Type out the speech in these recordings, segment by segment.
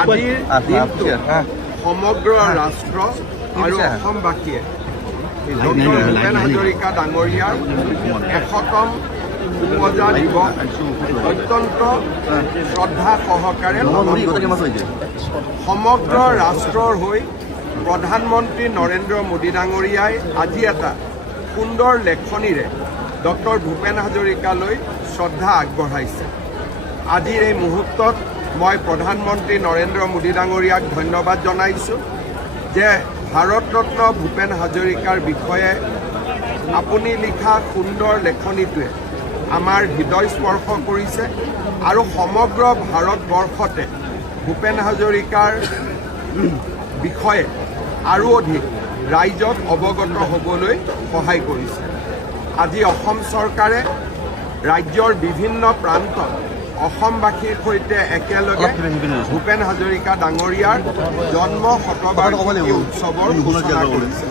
আজিৰ দিনটো সমগ্ৰ ৰাষ্ট্ৰ আৰু অসমবাসীয়ে ডক্টৰ ভূপেন হাজৰিকা ডাঙৰীয়াৰ ১০০তম উপজা দিৱস অত্যন্ত শ্ৰদ্ধা সহকাৰে পালন কৰিছে। সমগ্ৰ ৰাষ্ট্ৰৰ হৈ প্ৰধানমন্ত্ৰী নৰেন্দ্ৰ মোদী ডাঙৰীয়াই আজি এটা সুন্দৰ লেখনিৰে ডক্টৰ ভূপেন হাজৰিকালৈ শ্ৰদ্ধা আগবঢ়াইছে। আজিৰ এই মুহূৰ্তত মই প্ৰধানমন্ত্ৰী নৰেন্দ্ৰ মোদী ডাঙৰীয়াক ধন্যবাদ জনাইছোঁ যে ভাৰতৰত্ন ভূপেন হাজৰিকাৰ বিষয়ে আপুনি লিখা সুন্দৰ লেখনিটোৱে আমাৰ হৃদয় স্পৰ্শ কৰিছে আৰু সমগ্ৰ ভাৰতবৰ্ষতে ভূপেন হাজৰিকাৰ বিষয়ে আৰু অধিক ৰাইজক অৱগত হ'বলৈ সহায় কৰিছে। আজি অসম চৰকাৰে ৰাজ্যৰ বিভিন্ন প্ৰান্তত অসমবাসীৰ সৈতে একেলগে ভূপেন হাজৰিকা ডাঙৰীয়াৰ জন্ম শতবাৰ্ষিকী উৎসৱৰ সূচনা কৰিছে।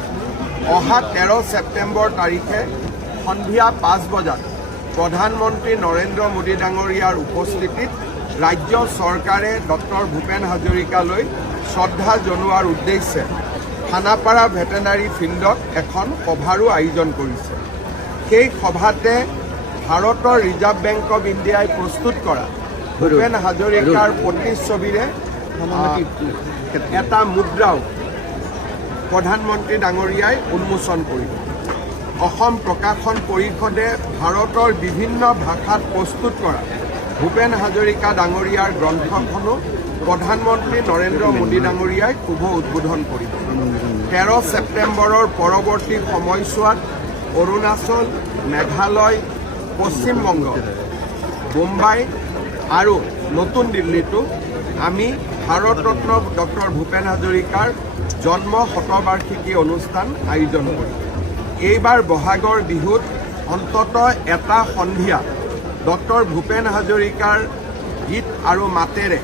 অহা 13 ছেপ্টেম্বৰ তাৰিখে সন্ধিয়া 5 বজাত প্ৰধানমন্ত্ৰী নৰেন্দ্ৰ মোদী ডাঙৰীয়াৰ উপস্থিতিত ৰাজ্য চৰকাৰে ডক্টৰ ভূপেন হাজৰিকালৈ শ্ৰদ্ধা জনোৱাৰ উদ্দেশ্যে খানাপাৰা ভেটেনাৰী ফিল্ডত এখন সভাৰো আয়োজন কৰিছে। সেই সভাতে ভাৰতৰ ৰিজাৰ্ভ বেংক অৱ ইণ্ডিয়াই প্ৰস্তুত কৰা ভূপেন হাজৰিকাৰ প্ৰতিচ্ছবিৰে এটা মুদ্ৰাও প্ৰধানমন্ত্ৰী ডাঙৰীয়াই উন্মোচন কৰিব। অসম প্ৰকাশন পৰিষদে ভাৰতৰ বিভিন্ন ভাষাত প্ৰস্তুত কৰা ভূপেন হাজৰিকা ডাঙৰীয়াৰ গ্ৰন্থখনো প্ৰধানমন্ত্ৰী নৰেন্দ্ৰ মোদী ডাঙৰীয়াই শুভ উদ্বোধন কৰিব। 13 ছেপ্টেম্বৰৰ পৰৱৰ্তী সময়ছোৱাত অৰুণাচল, মেঘালয়, পশ্চিমবংগ, মুম্বাই আৰু নতুন দিল্লীতো আমি ভাৰতৰত্ন ডক্টৰ ভূপেন হাজৰিকাৰ জন্ম শতবাৰ্ষিকী অনুষ্ঠান আয়োজন কৰিম। এইবাৰ বহাগৰ বিহুত অন্ততঃ এটা সন্ধিয়া ডক্টৰ ভূপেন হাজৰিকাৰ গীত আৰু মাতেৰে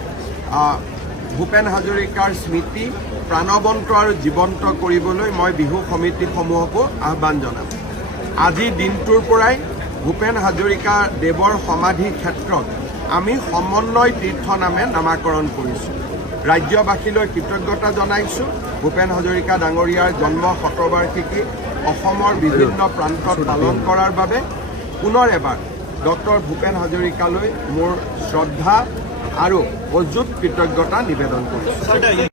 ভূপেন হাজৰিকাৰ স্মৃতি প্ৰাণৱন্ত আৰু জীৱন্ত কৰিবলৈ মই বিহু সমিতিসমূহকো আহ্বান জনাম। আজিৰ দিনটোৰ পৰাই ভূপেন হাজৰিকা দেৱৰ সমাধি ক্ষেত্ৰত আমি সমন্বয় তীৰ্থ নামে নামাকৰণ কৰিছোঁ। ৰাজ্যবাসীলৈ কৃতজ্ঞতা জনাইছোঁ। ভূপেন হাজৰিকা ডাঙৰীয়াৰ জন্ম শতবাৰ্ষিকী অসমৰ বিভিন্ন প্ৰান্তত পালন কৰাৰ বাবে পুনৰ এবাৰ ডক্টৰ ভূপেন হাজৰিকালৈ মোৰ শ্ৰদ্ধা আৰু অযুত কৃতজ্ঞতা নিবেদন কৰিছোঁ।